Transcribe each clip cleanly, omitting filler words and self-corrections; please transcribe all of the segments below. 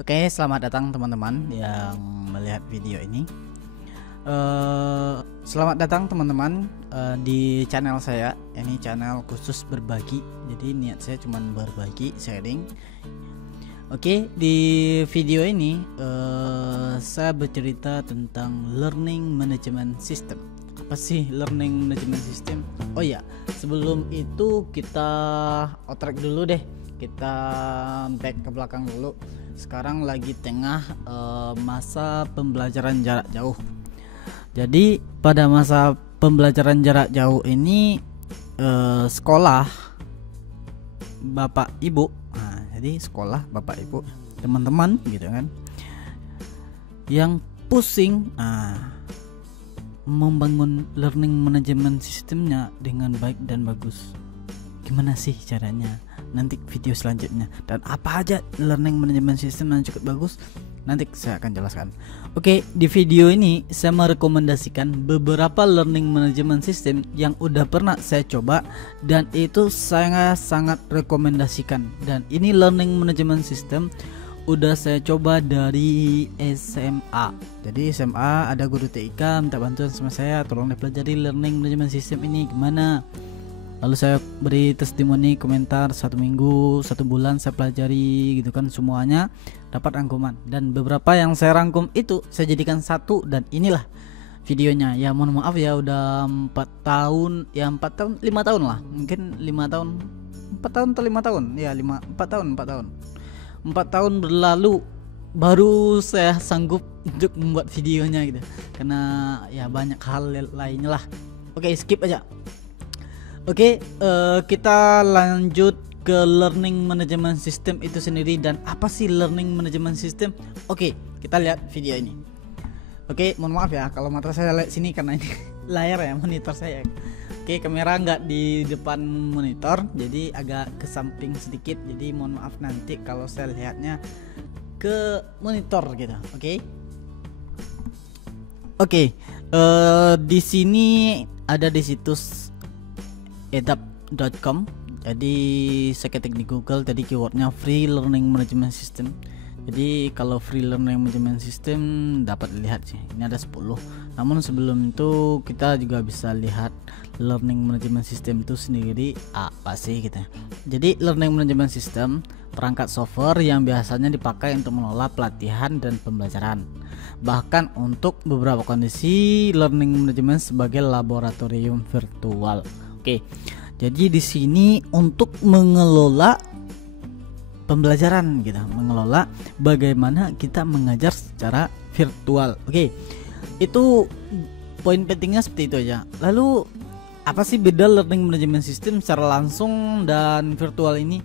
Oke, selamat datang teman-teman yang melihat video ini. Selamat datang teman-teman di channel saya. Ini channel khusus berbagi. Jadi niat saya cuma berbagi, sharing. Oke, di video ini saya bercerita tentang learning management system. Apa sih learning management system? Oh ya, sebelum itu kita otrek dulu deh. Kita back ke belakang dulu. Sekarang lagi tengah masa pembelajaran jarak jauh. Jadi pada masa pembelajaran jarak jauh ini sekolah Bapak Ibu, jadi sekolah Bapak Ibu, teman-teman gitu kan, yang pusing membangun learning management sistemnya dengan baik dan bagus. Gimana sih caranya? Nanti video selanjutnya. Dan apa aja learning management system yang cukup bagus, nanti saya akan jelaskan. Oke, di video ini saya merekomendasikan beberapa learning management system yang udah pernah saya coba dan itu saya sangat rekomendasikan. Dan ini learning management system udah saya coba dari SMA. Jadi SMA ada guru TIK minta bantuan sama saya, tolong dipelajari learning management system ini gimana. Lalu saya beri testimoni, komentar 1 minggu, 1 bulan saya pelajari gitu kan, semuanya dapat rangkuman. Dan beberapa yang saya rangkum itu saya jadikan satu dan inilah videonya. Ya mohon maaf ya udah 4 tahun, ya 4 tahun, 5 tahun lah. Mungkin 5 tahun, 4 tahun atau 5 tahun. Ya 4 tahun. 4 tahun berlalu baru saya sanggup untuk membuat videonya gitu. Karena ya banyak hal lainnya lah. Oke, skip aja. Oke, kita lanjut ke learning management system itu sendiri. Dan apa sih learning management system? Oke, kita lihat video ini. Oke, mohon maaf ya kalau mata saya lihat sini karena ini layar ya, monitor saya. Oke, kamera nggak di depan monitor, jadi agak ke samping sedikit. Jadi mohon maaf nanti kalau saya lihatnya ke monitor gitu. Oke, di sini ada di situs edap.com. Jadi saya ketik di Google, tadi keywordnya free learning management system. Jadi kalau free learning management system dapat dilihat sih, ini ada 10. Namun sebelum itu kita juga bisa lihat learning management system itu sendiri apa sih gitu. Jadi learning management system perangkat software yang biasanya dipakai untuk mengelola pelatihan dan pembelajaran. Bahkan untuk beberapa kondisi learning management sebagai laboratorium virtual. Oke, jadi di sini untuk mengelola pembelajaran gitu, mengelola bagaimana kita mengajar secara virtual. Oke, itu poin pentingnya seperti itu aja. Lalu apa sih beda learning management system secara langsung dan virtual ini?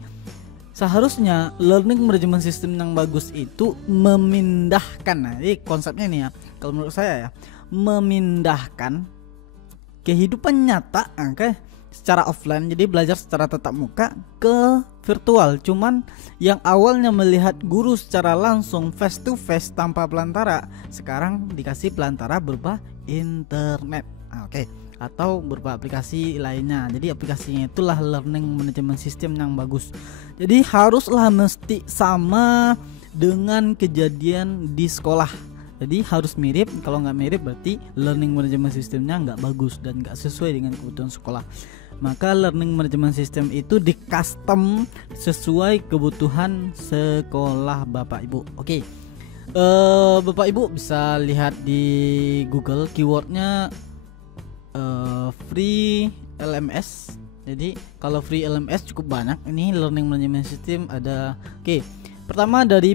Seharusnya learning management system yang bagus itu memindahkan, nah ini konsepnya nih ya, kalau menurut saya ya, memindahkan kehidupan nyata secara offline, jadi belajar secara tatap muka, ke virtual. Cuman yang awalnya melihat guru secara langsung face to face tanpa pelantara, sekarang dikasih pelantara berupa internet. Atau berupa aplikasi lainnya. Jadi aplikasinya itulah learning management system yang bagus. Jadi haruslah mesti sama dengan kejadian di sekolah. Jadi harus mirip. Kalau nggak mirip berarti learning management systemnya nggak bagus dan nggak sesuai dengan kebutuhan sekolah. Maka learning management system itu di custom sesuai kebutuhan sekolah Bapak Ibu. Oke, Bapak Ibu bisa lihat di Google keywordnya free LMS. Jadi kalau free LMS cukup banyak. Ini learning management system ada. Oke, pertama dari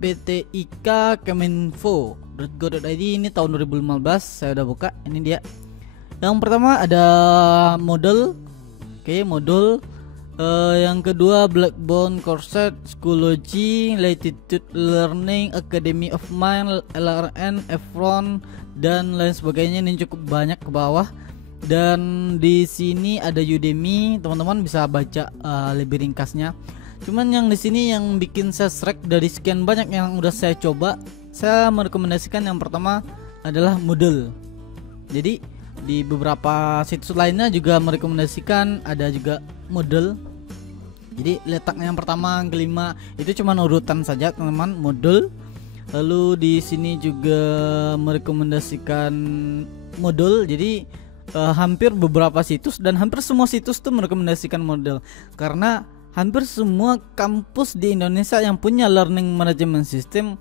BTIK Kemenfo.go.id, ini tahun 2015 saya udah buka. Ini dia. Yang pertama ada model. Oke, modul. Yang kedua Blackboard, Coursera, Schoology, Latitude Learning, Academy of Mind, LRN, Efron dan lain sebagainya. Ini cukup banyak ke bawah. Dan di sini ada Udemy, teman-teman bisa baca lebih ringkasnya. Cuman yang di sini yang bikin saya srek dari sekian banyak yang udah saya coba, saya merekomendasikan yang pertama adalah Moodle. Jadi di beberapa situs lainnya juga merekomendasikan ada juga Moodle. Jadi letaknya yang pertama, yang kelima itu cuma urutan saja teman-teman, modul. Lalu di sini juga merekomendasikan modul. Jadi hampir beberapa situs dan hampir semua situs tuh merekomendasikan modul, karena hampir semua kampus di Indonesia yang punya learning management system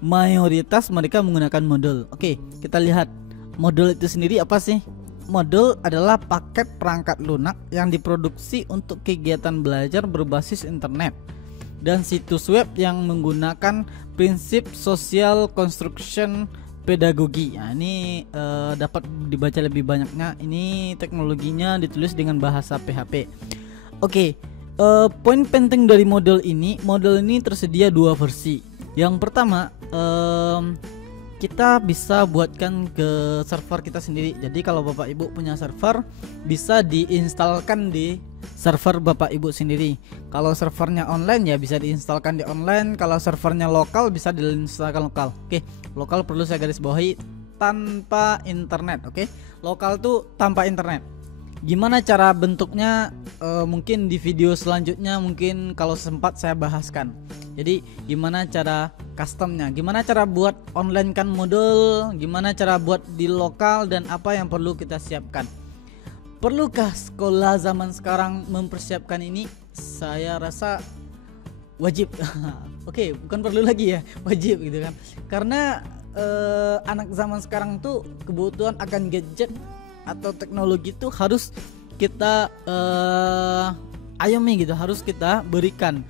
mayoritas mereka menggunakan modul. Oke, kita lihat modul itu sendiri apa sih? Modul adalah paket perangkat lunak yang diproduksi untuk kegiatan belajar berbasis internet dan situs web yang menggunakan prinsip social construction pedagogi. Nah, ini dapat dibaca lebih banyaknya. Ini teknologinya ditulis dengan bahasa PHP. Oke, poin penting dari modul ini tersedia 2 versi. Yang pertama, kita bisa buatkan ke server kita sendiri. Jadi kalau Bapak Ibu punya server, bisa diinstalkan di server Bapak Ibu sendiri. Kalau servernya online ya bisa diinstalkan di online. Kalau servernya lokal bisa diinstalkan lokal. Oke, lokal perlu saya garis bawahi tanpa internet. Oke, lokal tuh tanpa internet. Gimana cara bentuknya? Mungkin di video selanjutnya, mungkin kalau sempat saya bahaskan. Jadi gimana cara customnya, gimana cara buat online kan modul, gimana cara buat di lokal, dan apa yang perlu kita siapkan. Perlukah sekolah zaman sekarang mempersiapkan ini? Saya rasa wajib. Oke, bukan perlu lagi ya, wajib gitu kan. Karena anak zaman sekarang tuh kebutuhan akan gadget atau teknologi tuh harus kita ayomi gitu, harus kita berikan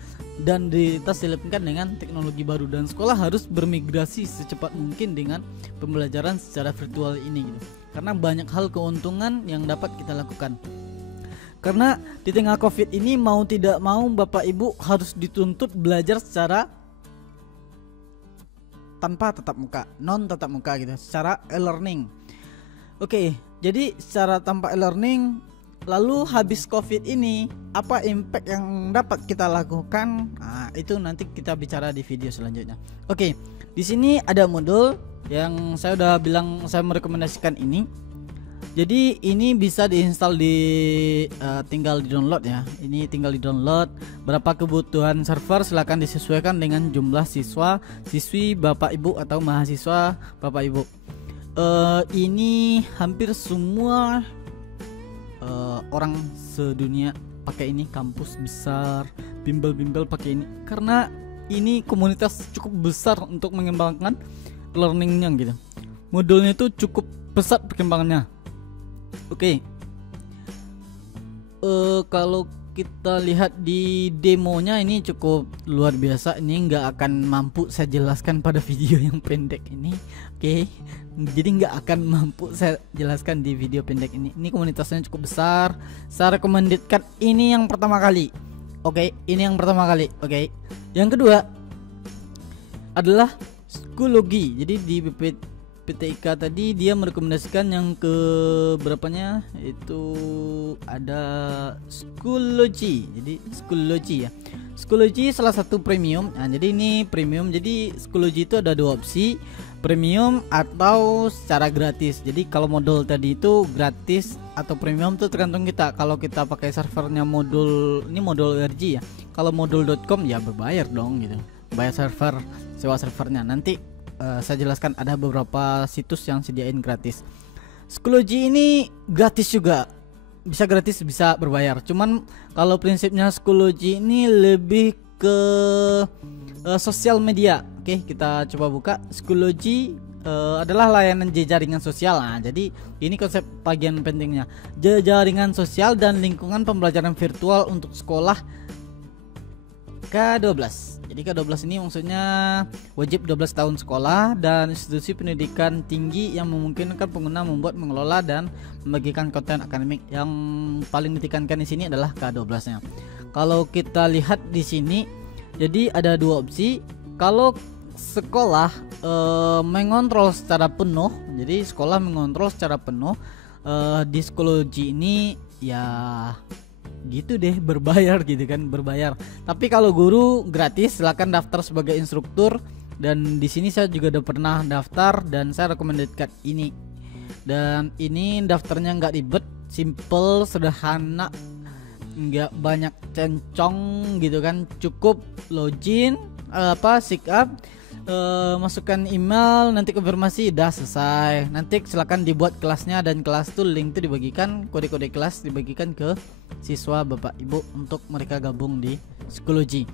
dan diselipkan dengan teknologi baru, dan sekolah harus bermigrasi secepat mungkin dengan pembelajaran secara virtual ini gitu. Karena banyak hal keuntungan yang dapat kita lakukan. Karena di tengah Covid ini mau tidak mau Bapak Ibu harus dituntut belajar secara tanpa tatap muka, non tatap muka gitu, secara e-learning. Oke, jadi secara tanpa e-learning. Lalu habis Covid ini apa impact yang dapat kita lakukan? Nah, itu nanti kita bicara di video selanjutnya. Oke, di sini ada modul yang saya udah bilang saya merekomendasikan ini. Jadi ini bisa diinstal tinggal di download ya. Ini tinggal di download. Berapa kebutuhan server silakan disesuaikan dengan jumlah siswa, siswi Bapak Ibu atau mahasiswa Bapak Ibu. Ini hampir semua orang sedunia pakai ini, kampus besar, bimbel-bimbel pakai ini, karena ini komunitas cukup besar untuk mengembangkan learningnya gitu. Modulnya itu cukup pesat perkembangannya. Oke, kalau kita lihat di demonya ini cukup luar biasa. Ini nggak akan mampu saya jelaskan pada video yang pendek ini. Oke, jadi nggak akan mampu saya jelaskan di video pendek ini. Ini komunitasnya cukup besar. Saya rekomendasikan ini yang pertama kali. Oke, ini yang pertama kali. Oke, yang kedua adalah Schoology. Jadi di PTIK tadi dia merekomendasikan yang ke berapanya, itu ada Schoology. Jadi Schoology ya. Schoology salah satu premium. Nah, jadi ini premium. Jadi Schoology itu ada 2 opsi, premium atau secara gratis. Jadi kalau modul tadi itu gratis atau premium tuh tergantung kita. Kalau kita pakai servernya modul, ini modul URG ya. Kalau modul.com ya berbayar dong gitu. Bayar server, sewa servernya. Nanti saya jelaskan ada beberapa situs yang sediain gratis. Schoology ini gratis juga. Bisa gratis, bisa berbayar. Cuman kalau prinsipnya Schoology ini lebih ke sosial media. Oke, kita coba buka. Schoology adalah layanan jaringan sosial. Nah, jadi ini konsep bagian pentingnya. Jaringan sosial dan lingkungan pembelajaran virtual untuk sekolah K12. Jadi K12 ini maksudnya wajib 12 tahun sekolah dan institusi pendidikan tinggi yang memungkinkan pengguna membuat, mengelola dan membagikan konten akademik. Yang paling ditekankan di sini adalah K12-nya. Kalau kita lihat di sini, jadi ada 2 opsi. Kalau sekolah mengontrol secara penuh, jadi sekolah mengontrol secara penuh, di Schoology ini ya gitu deh, berbayar gitu kan, berbayar. Tapi kalau guru gratis, silakan daftar sebagai instruktur. Dan di sini saya juga udah pernah daftar dan saya rekomendasikan ini. Dan ini daftarnya nggak ribet, simple, sederhana. nggak banyak cencong gitu kan, cukup login sign up, masukkan email, nanti konfirmasi, udah selesai. Nanti silakan dibuat kelasnya, dan kelas tuh link tuh dibagikan, kode-kode kelas dibagikan ke siswa Bapak Ibu untuk mereka gabung di psikologi.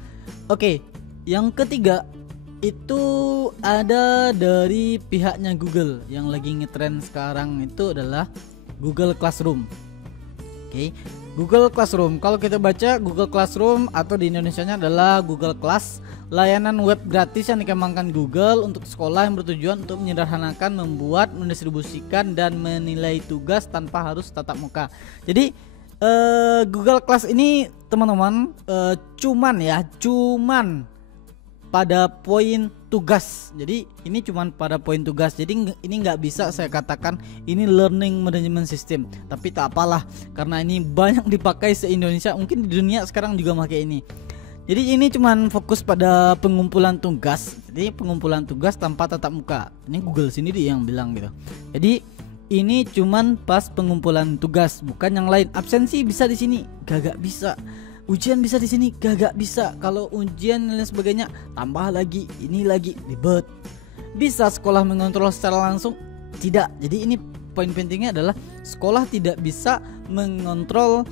Oke, yang ketiga itu ada dari pihaknya Google yang lagi ngetren sekarang, itu adalah Google Classroom. Oke, Google Classroom. Kalau kita baca Google Classroom atau di Indonesianya adalah Google Class, layanan web gratis yang dikembangkan Google untuk sekolah yang bertujuan untuk menyederhanakan, membuat, mendistribusikan, dan menilai tugas tanpa harus tatap muka. Jadi Google Class ini teman-teman cuman pada poin tugas. Jadi ini cuman pada poin tugas. Jadi ini nggak bisa saya katakan ini learning management system. Tapi tak apalah, karena ini banyak dipakai se-Indonesia, mungkin di dunia sekarang juga pakai ini. Jadi ini cuman fokus pada pengumpulan tugas. Jadi pengumpulan tugas tanpa tatap muka. Ini Google sendiri yang bilang gitu. Jadi ini cuman pas pengumpulan tugas, bukan yang lain. Absensi bisa di sini, gak bisa. Ujian bisa di sini, gak bisa. Kalau ujian dan lain sebagainya, tambah lagi, ini lagi ribet. Bisa sekolah mengontrol secara langsung? Tidak. Jadi ini poin pentingnya adalah sekolah tidak bisa mengontrol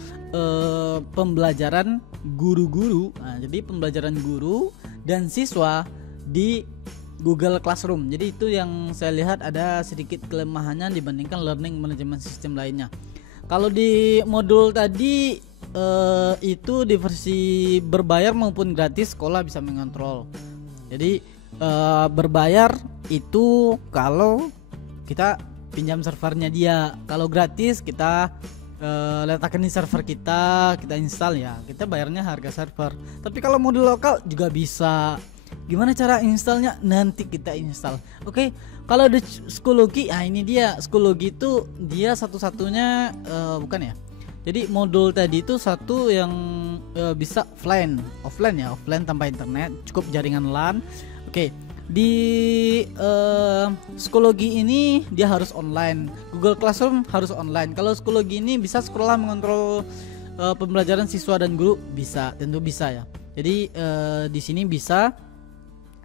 pembelajaran guru-guru. Nah, jadi pembelajaran guru dan siswa di Google Classroom. Jadi itu yang saya lihat ada sedikit kelemahannya dibandingkan learning management system lainnya. Kalau di modul tadi itu di versi berbayar maupun gratis sekolah bisa mengontrol. Jadi berbayar itu kalau kita pinjam servernya dia. Kalau gratis kita letakkan di server kita install ya. Kita bayarnya harga server. Tapi kalau modul lokal juga bisa. Gimana cara installnya? Nanti kita install. Oke. Kalau di psikologi, ini dia psikologi itu dia satu-satunya bukan ya. Jadi modul tadi itu satu yang bisa offline tanpa internet, cukup jaringan LAN. Oke. Di psikologi ini dia harus online. Google Classroom harus online. Kalau psikologi ini bisa sekolah mengontrol pembelajaran siswa dan guru, bisa, tentu bisa ya. Jadi di sini bisa.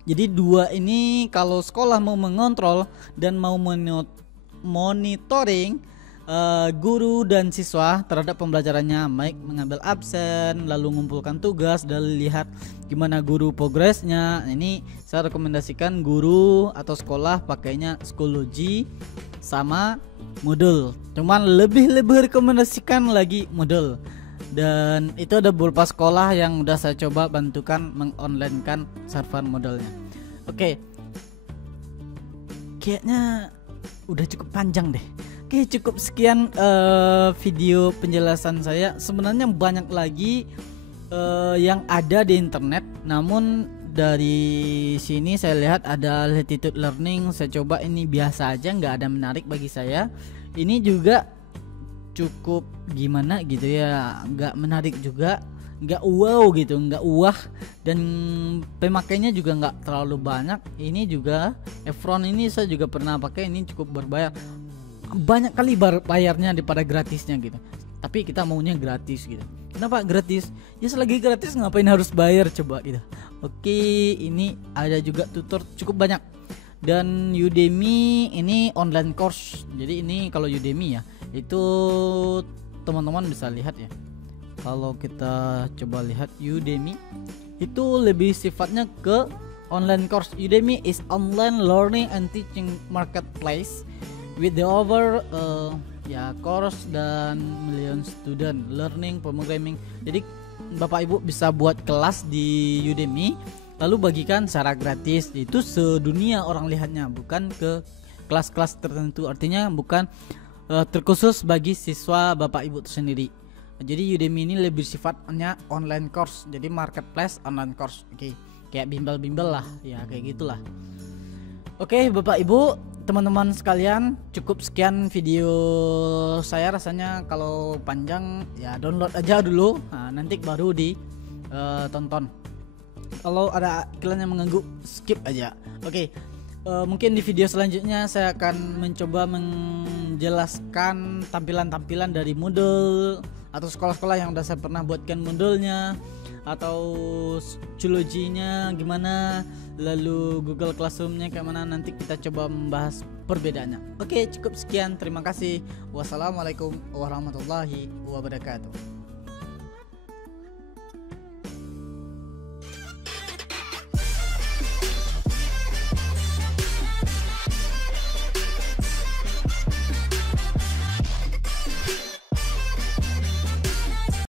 Jadi dua ini kalau sekolah mau mengontrol dan mau monitoring guru dan siswa terhadap pembelajarannya, baik mengambil absen, lalu mengumpulkan tugas, dan lihat gimana guru progresnya. Ini saya rekomendasikan guru atau sekolah pakainya psikologi sama Moodle. Cuman lebih rekomendasikan lagi Moodle. Dan itu ada beberapa sekolah yang udah saya coba bantukan mengonlinekan server Moodle-nya. Oke. Kayaknya udah cukup panjang deh. Oke, cukup sekian video penjelasan saya. Sebenarnya banyak lagi yang ada di internet, namun dari sini saya lihat ada latitude learning. Saya coba, ini biasa aja, nggak ada menarik bagi saya. Ini juga cukup gimana gitu ya, nggak menarik juga, nggak wow gitu, nggak wah, dan pemakainya juga nggak terlalu banyak. Ini juga Efron ini saya juga pernah pakai, ini cukup berbayar, banyak kali bayarnya daripada gratisnya gitu. Tapi kita maunya gratis gitu. Kenapa gratis? Ya selagi gratis ngapain harus bayar coba gitu. Oke, ini ada juga tutor cukup banyak. Dan Udemy ini online course. Jadi ini kalau Udemy ya, itu teman-teman bisa lihat ya. Kalau kita coba lihat Udemy, itu lebih sifatnya ke online course. Udemy is online learning and teaching marketplace with the over course dan million student learning programming. Jadi Bapak Ibu bisa buat kelas di Udemy lalu bagikan secara gratis. Itu sedunia orang lihatnya, bukan ke kelas-kelas tertentu. Artinya bukan terkhusus bagi siswa Bapak Ibu tersendiri. Jadi Udemy ini lebih sifatnya online course, jadi marketplace online course. Oke, kayak bimbel-bimbel lah ya, kayak gitulah. Oke Bapak Ibu, teman-teman sekalian, cukup sekian video saya. Rasanya kalau panjang ya download aja dulu, nanti baru ditonton. Kalau ada iklan yang mengganggu, skip aja. Oke. Mungkin di video selanjutnya saya akan mencoba menjelaskan tampilan-tampilan dari Moodle, atau sekolah-sekolah yang udah saya pernah buatkan moodle-nya atau Schoology-nya gimana, lalu Google Classroom-nya kayak mana, nanti kita coba membahas perbedaannya. Oke, cukup sekian, terima kasih. Wassalamualaikum warahmatullahi wabarakatuh.